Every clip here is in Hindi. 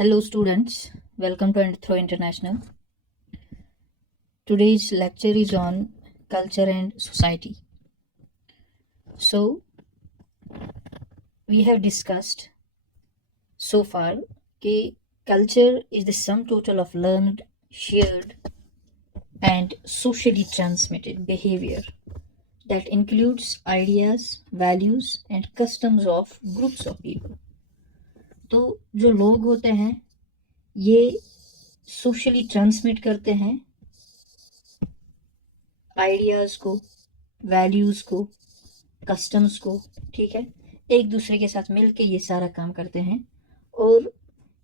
Hello students, welcome to Throw International. Today's lecture is on culture and society. So, we have discussed so far that culture is the sum total of learned, shared and socially transmitted behavior that includes ideas, values and customs of groups of people. तो जो लोग होते हैं ये सोशली ट्रांसमिट करते हैं आइडियाज़ को, वैल्यूज़ को, कस्टम्स को, ठीक है, एक दूसरे के साथ मिल के ये सारा काम करते हैं और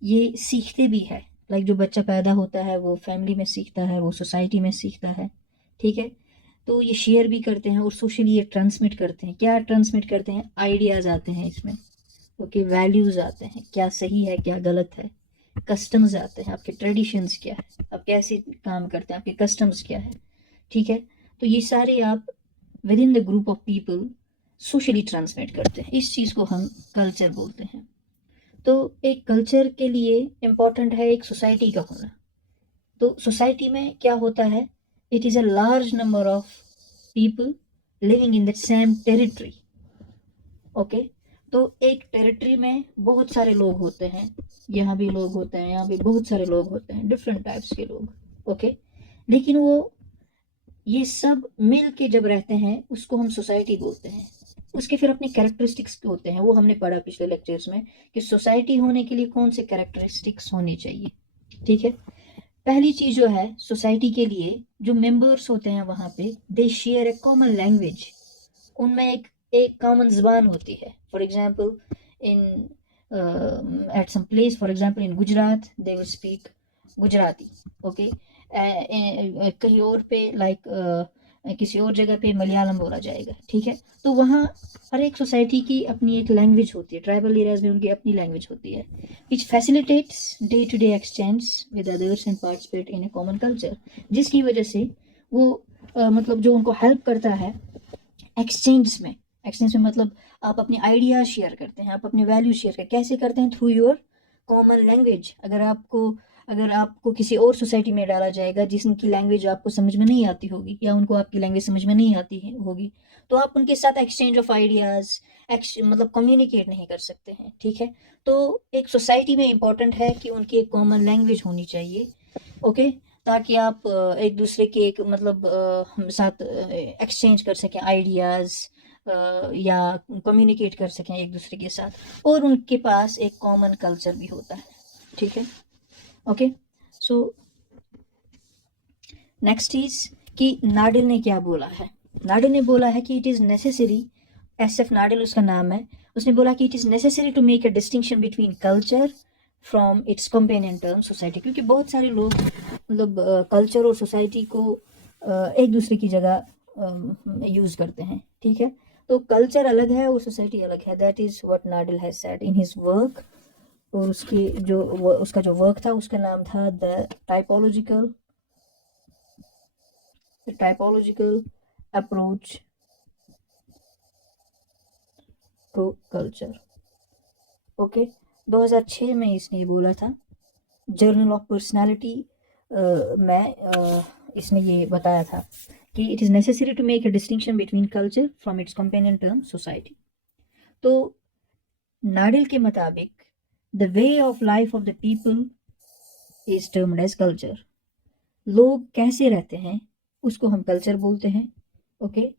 ये सीखते भी है। लाइक जो बच्चा पैदा होता है वो फैमिली में सीखता है, वो सोसाइटी में सीखता है, ठीक है। तो ये शेयर भी करते हैं और सोशली ये ट्रांसमिट करते हैं। क्या ट्रांसमिट करते हैं? आइडियाज़ आते हैं इसमें, ओके, वैल्यूज़ आते हैं, क्या सही है क्या गलत है, कस्टम्स आते हैं, आपके ट्रेडिशंस क्या है, आप कैसे काम करते हैं, आपके कस्टम्स क्या है, ठीक है। तो ये सारे आप with in the group of people socially transmit करते हैं। इस चीज़ को हम कल्चर बोलते हैं। तो एक कल्चर के लिए इम्पॉर्टेंट है एक सोसाइटी का होना। तो सोसाइटी में क्या होता है? It is a large number of people living in the same territory, okay. तो एक टेरिटरी में बहुत सारे लोग होते हैं, यहाँ भी लोग होते हैं, यहाँ भी बहुत सारे लोग होते हैं, डिफरेंट टाइप्स के लोग, ओके। लेकिन वो ये सब मिल के जब रहते हैं उसको हम सोसाइटी बोलते हैं। उसके फिर अपने कैरेक्टरिस्टिक्स होते हैं, वो हमने पढ़ा पिछले लेक्चर्स में कि सोसाइटी होने के लिए कौन से कैरेक्टरिस्टिक्स होने चाहिए, ठीक है। पहली चीज जो है सोसाइटी के लिए, जो मेंबर्स होते हैं वहाँ पे, they share a common language. उनमें एक कॉमन ज़बान होती है। For example in at some place, for example in Gujarat they will speak Gujarati, okay. कहीं और पे लाइक किसी और जगह पे मलयालम बोला जाएगा, ठीक है। तो वहाँ हर एक सोसाइटी की अपनी एक लैंग्वेज होती है, ट्राइबल एरियाज में उनकी अपनी लैंग्वेज होती है, which facilitates day to day exchange with others and participate in a common culture. जिसकी वजह से वो मतलब जो उनको हेल्प करता है एक्सचेंज में। एक्सचेंज में मतलब आप अपने आइडियाज शेयर करते हैं, आप अपने वैल्यू शेयर करते हैं। कैसे करते हैं? Through your common language. अगर आपको किसी और सोसाइटी में डाला जाएगा जिसकी लैंग्वेज आपको समझ में नहीं आती होगी या उनको आपकी लैंग्वेज समझ में नहीं आती होगी, तो आप उनके साथ एक्सचेंज ऑफ आइडियाज़ मतलब कम्युनिकेट नहीं कर सकते हैं, ठीक है। तो एक सोसाइटी में इम्पॉर्टेंट है कि उनकी एक कॉमन लैंग्वेज होनी चाहिए, ओके, ताकि आप एक दूसरे के एक मतलब साथ एक्सचेंज कर सकें आइडियाज़ या कम्युनिकेट कर सकें एक दूसरे के साथ, और उनके पास एक कॉमन कल्चर भी होता है, ठीक है, ओके। सो नेक्स्ट इज कि नाडिल ने क्या बोला है। नाडिल ने बोला है कि it is necessary, SF Nadel उसका नाम है, उसने बोला कि it is necessary to make a distinction between culture from its companion term society. क्योंकि बहुत सारे लोग मतलब कल्चर और सोसाइटी को एक दूसरे की जगह यूज़ करते हैं, ठीक है। तो कल्चर अलग है और सोसाइटी अलग है। दैट इज़ व्हाट नाडिल has said in his work. और उसका जो वर्क था उसका नाम था the typological approach to culture, okay. 2006 में इसने ये बोला था। जर्नल ऑफ पर्सनालिटी में इसने ये बताया था कि it is necessary to make a distinction between culture from its companion term society. तो नाडिल के मुताबिक the way of life of the people is termed as culture. लोग कैसे रहते हैं उसको हम कल्चर बोलते हैं, okay.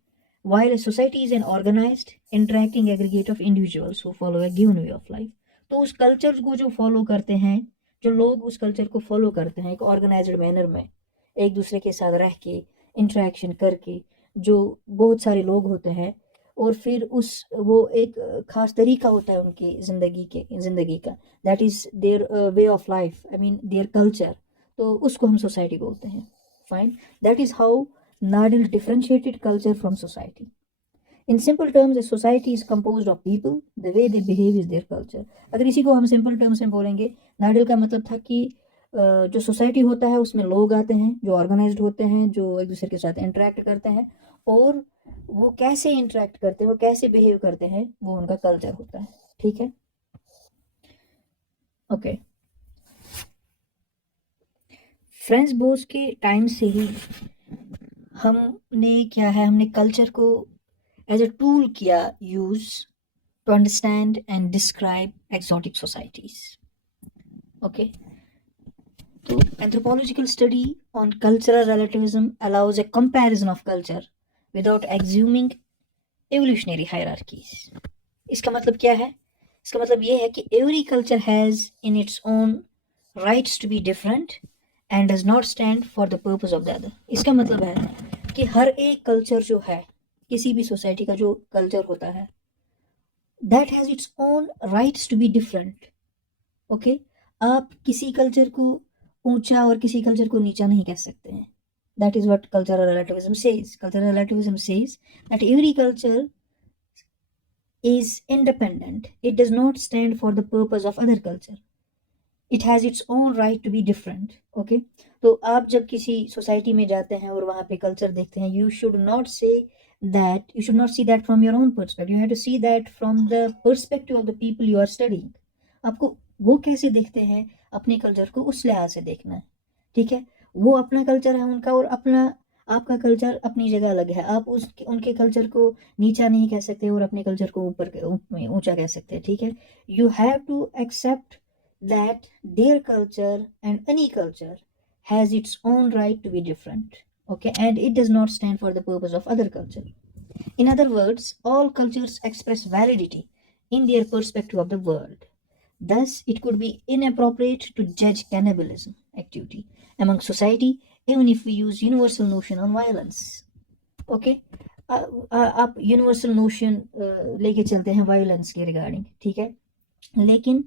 While a society is an organized, interacting aggregate of individuals who follow a given way of life, तो उस कल्चर को जो फॉलो करते हैं, जो लोग उस कल्चर को फॉलो करते हैं एक ऑर्गेनाइज्ड मैनर में, एक दूसरे के साथ रह के इंटरेक्शन करके, जो बहुत सारे लोग होते हैं, और फिर वो एक खास तरीका होता है उनकी ज़िंदगी का, that is their way of life, I mean their culture. तो उसको हम सोसाइटी बोलते हैं, fine. That is how Nadal differentiated culture from society. In simple terms, a society is composed of people. The way they behave is their culture. अगर इसी को हम सिंपल टर्म्स में बोलेंगे, नाडल का मतलब था कि जो सोसाइटी होता है उसमें लोग आते हैं जो ऑर्गेनाइज्ड होते हैं, जो एक दूसरे के साथ इंटरेक्ट करते हैं, और वो कैसे इंटरेक्ट करते हैं, वो कैसे बिहेव करते हैं, वो उनका कल्चर होता है, ठीक है, ओके। फ्रांस बोस के टाइम से ही हमने कल्चर को एज अ टूल किया use to understand and describe exotic societies. Okay, तो anthropological study on cultural relativism allows a comparison of culture without assuming evolutionary hierarchies. इसका मतलब क्या है? इसका मतलब ये है कि every culture has in its own rights to be different and does not stand for the purpose of the other. इसका मतलब है कि हर एक कल्चर जो है, किसी भी सोसाइटी का जो कल्चर होता है, that has its own rights to be different. Okay, आप किसी कल्चर को ऊंचा और किसी कल्चर को नीचा नहीं कह सकते हैं. That is what cultural relativism says. Cultural relativism says that every culture is independent. It does not stand for the purpose of other culture. It has its own right to be different. Okay, तो आप जब किसी सोसाइटी में जाते हैं और वहाँ पे कल्चर देखते हैं, you should not see that from your own perspective. You have to see that from the perspective of the people you are studying. आपको वो कैसे देखते हैं अपने कल्चर को, उस लिहाज से देखना है. ठीक है, वो अपना कल्चर है उनका, और आपका कल्चर अपनी जगह अलग है. आप उनके कल्चर को नीचा नहीं कह सकते और अपने कल्चर को ऊंचा कह सकते हैं. ठीक है, you have to accept that their culture and any culture has its own right to be different. Okay, and it does not stand for the purpose of other culture. In other words, all cultures express validity in their perspective of the world. Thus, it could be inappropriate to judge cannibalism activity among society even if we use universal notion on violence. Okay, आप यूनिवर्सल नोशन लेके चलते हैं वायलेंस के रिगार्डिंग. ठीक है, लेकिन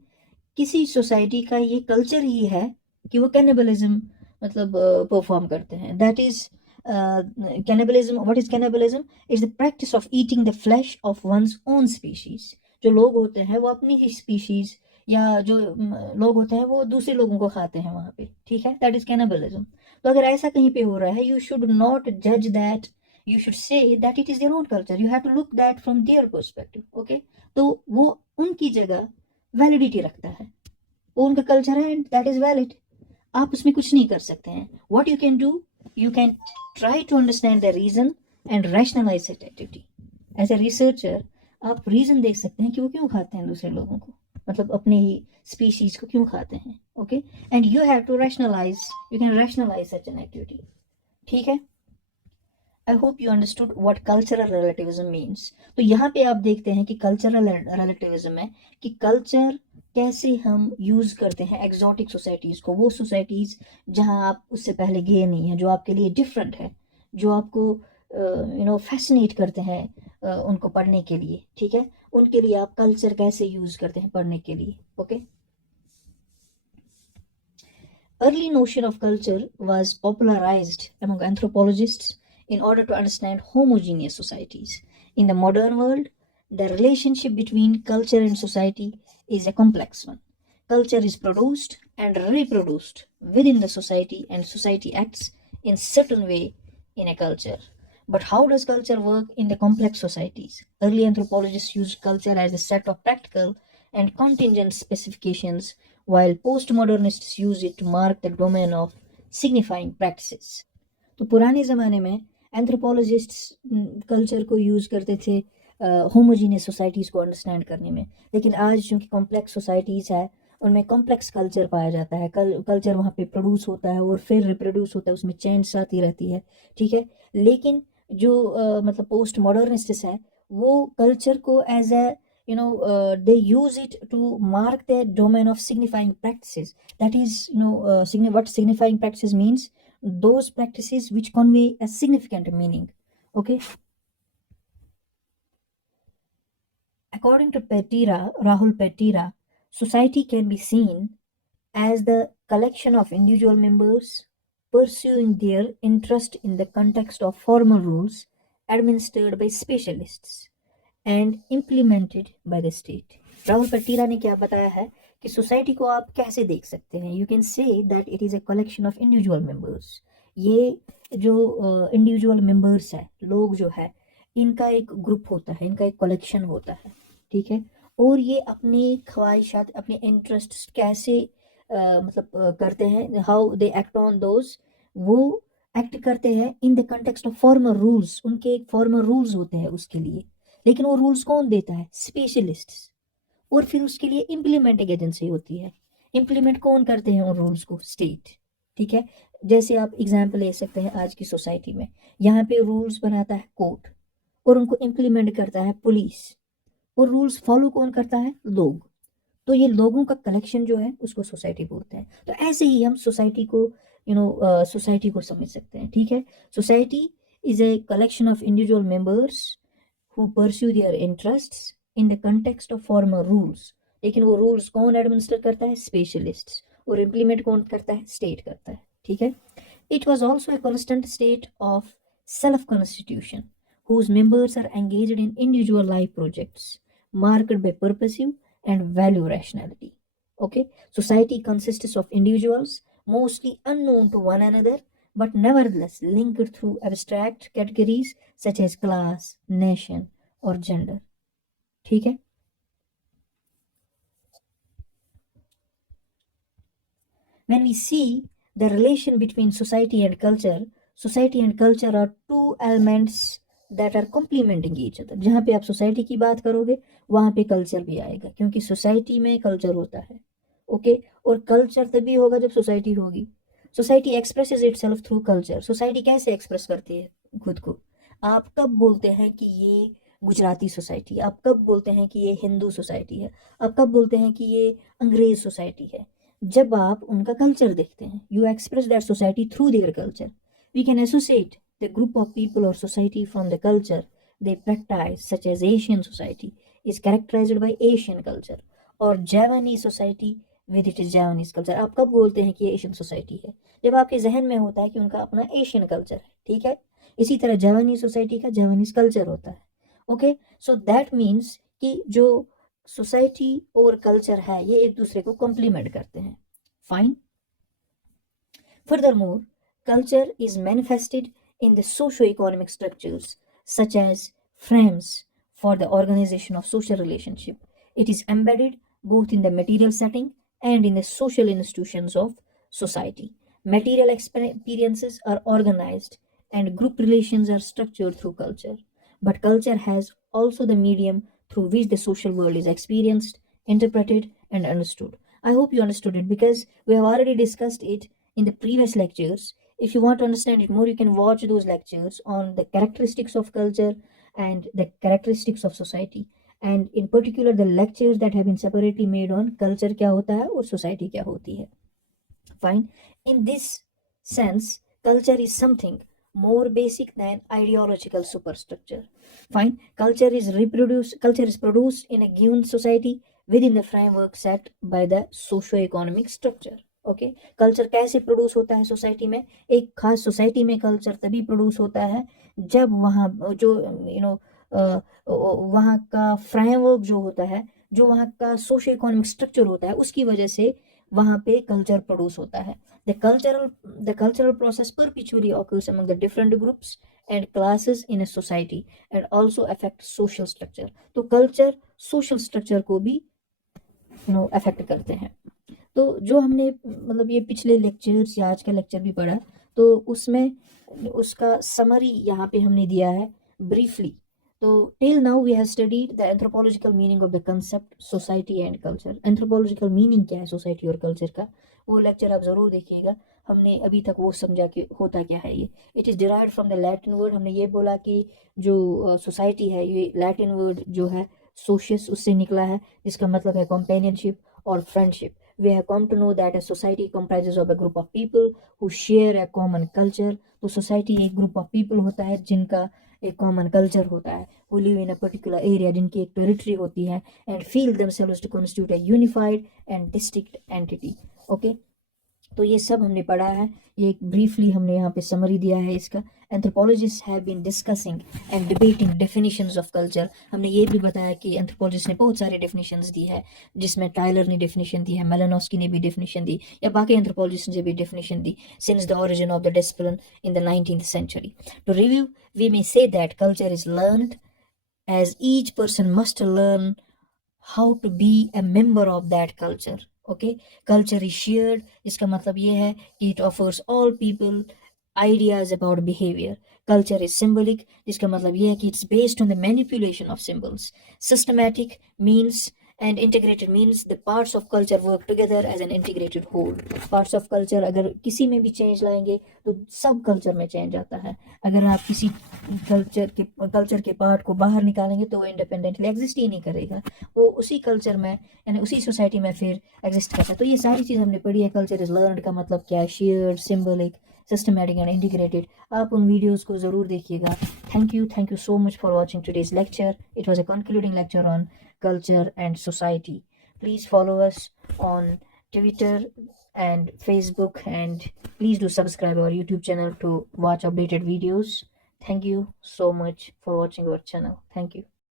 किसी सोसाइटी का ये कल्चर ही है कि वो कैनिबलिज्म मतलब परफॉर्म करते हैं. That is cannibalism. What is cannibalism? Is the practice of eating the flash of one's own species. जो लोग होते हैं वो अपनी ही स्पीशीज या जो लोग होते हैं वो दूसरे लोगों को खाते हैं वहाँ पे. ठीक है, दैट इज कैनिबलिज्म. तो अगर ऐसा कहीं पे हो रहा है, यू शुड नॉट जज that. You should say that it is their own culture. You have to look that from their perspective. Okay, तो वो उनकी जगह वैलिडिटी रखता है, वो उनका कल्चर है एंड दैट इज वैलिड. आप उसमें कुछ नहीं कर सकते हैं. What you can do, you can try to understand the reason and rationalise that activity. As a researcher आप रीजन देख सकते हैं कि वो क्यों खाते हैं दूसरे लोगों को, मतलब अपने ही स्पीशीज को क्यों खाते हैं. Okay, and you have to rationalise, you can rationalise such an activity. ठीक है, I hope you understood what cultural relativism means. तो यहाँ पे आप देखते हैं कि कल्चरल रिलेटिविज्म है कि कल्चर कैसे हम यूज करते हैं एग्जॉटिक सोसाइटीज को, वो सोसाइटीज जहाँ आप उससे पहले गए नहीं हैं, जो आपके लिए डिफरेंट है, जो आपको फैसिनेट करते हैं उनको पढ़ने के लिए. ठीक है, उनके लिए आप कल्चर कैसे यूज करते हैं पढ़ने के लिए. Okay, early notion of culture was popularized among anthropologists in order to understand homogeneous societies. In the modern world, the relationship between culture and society is a complex one. Culture is produced and reproduced within the society, and society acts in certain way in a culture. But how does culture work in the complex societies? Early anthropologists used culture as a set of practical and contingent specifications, while postmodernists use it to mark the domain of signifying practices. तो पुराने ज़माने में एंथ्रोपोलॉजिस्ट्स कल्चर को यूज़ करते थे होमोजीनियस सोसाइटीज़ को अंडरस्टैंड करने में, लेकिन आज चूँकि कॉम्प्लेक्स सोसाइटीज़ है उनमें कॉम्प्लेक्स कल्चर पाया जाता है. कल्चर वहाँ पे प्रोड्यूस होता है और फिर रिप्रोड्यूस होता है, उसमें चेंज आती रहती है. ठीक है, लेकिन जो मतलब पोस्ट मॉडर्निस्ट्स है वो कल्चर को as a they use it to mark their domain of signifying practices. That is, what signifying practices means, those practices which convey a significant meaning. Okay, according to Rahul Petira, society can be seen as the collection of individual members pursuing their interest in the context of formal rules administered by specialists and implemented by the state. Rahul पट्टीरा ने क्या बताया है कि सोसाइटी को आप कैसे देख सकते हैं. You can say that it is a collection of individual members. ये जो इंडिविजुअल मेंबर्स है, लोग जो है, इनका एक ग्रुप होता है, इनका एक कलेक्शन होता है. ठीक है, और ये अपनी ख्वाहिशात, अपने इंटरेस्ट कैसे मतलब करते हैं, how they act on those, वो एक्ट करते हैं in the context of formal rules, उनके एक फॉर्मल रूल्स होते हैं उसके लिए, लेकिन वो रूल्स कौन देता है? स्पेशलिस्ट्स। और फिर उसके लिए इम्प्लीमेंटिंग एजेंसी होती है। इम्प्लीमेंट कौन करते हैं उन रूल्स को? स्टेट। ठीक है, जैसे आप एग्जाम्पल ले सकते हैं आज की सोसाइटी में, यहाँ पे रूल्स बनाता है कोर्ट, और उनको इम्प्लीमेंट करता है पुलिस, और रूल्स फॉलो कौन करता है? लोग। तो ये लोगों का कलेक्शन जो है उसको सोसाइटी बोलते हैं। तो ऐसे ही हम सोसाइटी को सोसाइटी को समझ सकते हैं। ठीक है, society is a collection of individual members who pursue their interests in the context of formal rules, लेकिन वो रूल्स कौन एडमिनिस्टर करता है? स्पेशलिस्ट्स। और इम्प्लीमेंट कौन करता है? स्टेट करता है। ठीक है, it was also a constant state of self-constitution whose members are engaged in individual life projects marked by purposive and value rationality. Okay, society consists of individuals mostly unknown to one another but nevertheless linked through abstract categories such as class, nation or gender. ठीक है, when we see the relation between society and culture are two elements that are complementing each other. जहाँ पे आप सोसाइटी की बात करोगे वहाँ पे कल्चर भी आएगा, क्योंकि सोसाइटी में कल्चर होता है। ओके, और कल्चर तभी होगा जब सोसाइटी होगी। Society expresses itself through culture. Society कैसे एक्सप्रेस करती है खुद को? आप कब बोलते हैं कि ये गुजराती सोसाइटी, आप कब बोलते हैं कि ये हिंदू सोसाइटी है, आप कब बोलते हैं कि ये अंग्रेज सोसाइटी है? जब आप उनका कल्चर देखते हैं। You express that society through their culture. We can associate the group of people और society from the culture they practice, such as Asian society is characterized by Asian culture, और Japanese society with it is Japanese culture. आप कब बोलते हैं कि ये एशियन सोसाइटी है? जब आपके जहन में होता है कि उनका अपना एशियन कल्चर है। ठीक है, इसी तरह जापानीज सोसाइटी का जापानीज कल्चर होता है। ओके, सो दैट मीन्स कि जो सोसाइटी और कल्चर है ये एक दूसरे को कॉम्प्लीमेंट करते हैं। Fine, furthermore, culture is manifested in the socio-economic structures such as frames for the organization of social relationship. It is embedded both in the material setting and in the social institutions of society. Material experiences are organized and group relations are structured through culture. But culture has also the medium through which the social world is experienced, interpreted, and understood. I hope you understood it because we have already discussed it in the previous lectures. If you want to understand it more, you can watch those lectures on the characteristics of culture and the characteristics of society. And in particular, the lectures that have been separately made on culture क्या होता है और society क्या होती है. Fine. In this sense, culture is something more basic than ideological superstructure. Fine. Culture is produced in a given society within the framework set by the socio-economic structure. Okay, culture कैसे प्रोड्यूस होता है सोसाइटी में? एक खास सोसाइटी में कल्चर तभी प्रोड्यूस होता है जब वहाँ जो वहाँ का फ्रेमवर्क जो होता है, जो वहाँ का सोशो इकोनॉमिक स्ट्रक्चर होता है, उसकी वजह से वहाँ पे कल्चर प्रोड्यूस होता है। The cultural process perpetually occurs among the different groups and classes in a society and also affect social structure. तो कल्चर सोशल स्ट्रक्चर को भी अफेक्ट करते हैं। तो जो हमने मतलब ये पिछले लेक्चर्स या आज का लेक्चर भी पढ़ा, तो उसमें उसका समरी यहाँ पे हमने दिया है ब्रीफली। तो till now we have studied the anthropological meaning of the concept society and culture. Anthropological meaning क्या है सोसाइटी और कल्चर का, वो लेक्चर आप ज़रूर देखिएगा। हमने अभी तक वो समझा कि होता क्या है ये। It is derived from the Latin word. हमने ये बोला कि जो सोसाइटी है ये लैटिन वर्ड जो है सोशियस उससे निकला है, जिसका मतलब है कंपेनियनशिप और friendship. We have come to know that a society comprises of a group of people who share a common culture. तो society एक group of people होता है जिनका एक common culture होता है, who live in a particular area, जिनकी एक territory होती है, and feel themselves to constitute a unified and distinct entity. Okay? तो ये सब हमने पढ़ा है, ये एक ब्रीफली हमने यहाँ पे समरी दिया है इसका। Anthropologists have been discussing and debating definitions of culture. हमने ये भी बताया कि एंथ्रोपोलॉजिस्ट ने बहुत सारे डेफिनेशंस दी है, जिसमें टाइलर ने डेफिनेशन दी है, मेलानोस्की ने भी डेफिनेशन दी, या बाकी एंथ्रोपोलॉजिस्ट ने भी definition the since the origin of the discipline in the 19th century. To review, we may say that culture is learned as each person must learn how to be a member of that culture. Okay, culture is shared, इसका मतलब ये है कि it offers all people ideas about behavior. Culture is symbolic, जिसका मतलब ये है कि it's based on the manipulation of symbols. Systematic means and integrated means the parts of culture work together as an integrated whole. Parts of culture अगर किसी में भी चेंज लाएंगे तो सब कल्चर में चेंज आता है. अगर आप किसी कल्चर के पार्ट को बाहर निकालेंगे तो वो इंडिपेंडेंटली एग्जिस्ट ही नहीं करेगा, वो उसी कल्चर में यानी उसी सोसाइटी में फिर एग्जिस्ट करता है. तो ये सारी चीज़ हमने पढ़ी है. कल्चर इज लर्नड का मतलब क्या है, shared, symbolic, systematic and integrated. आप उन वीडियोस को ज़रूर देखिएगा. Thank you so much for watching today's lecture. It was a concluding lecture on culture and society. Please follow us on Twitter and Facebook, and please do subscribe our YouTube channel to watch updated videos. Thank you so much for watching our channel. Thank you.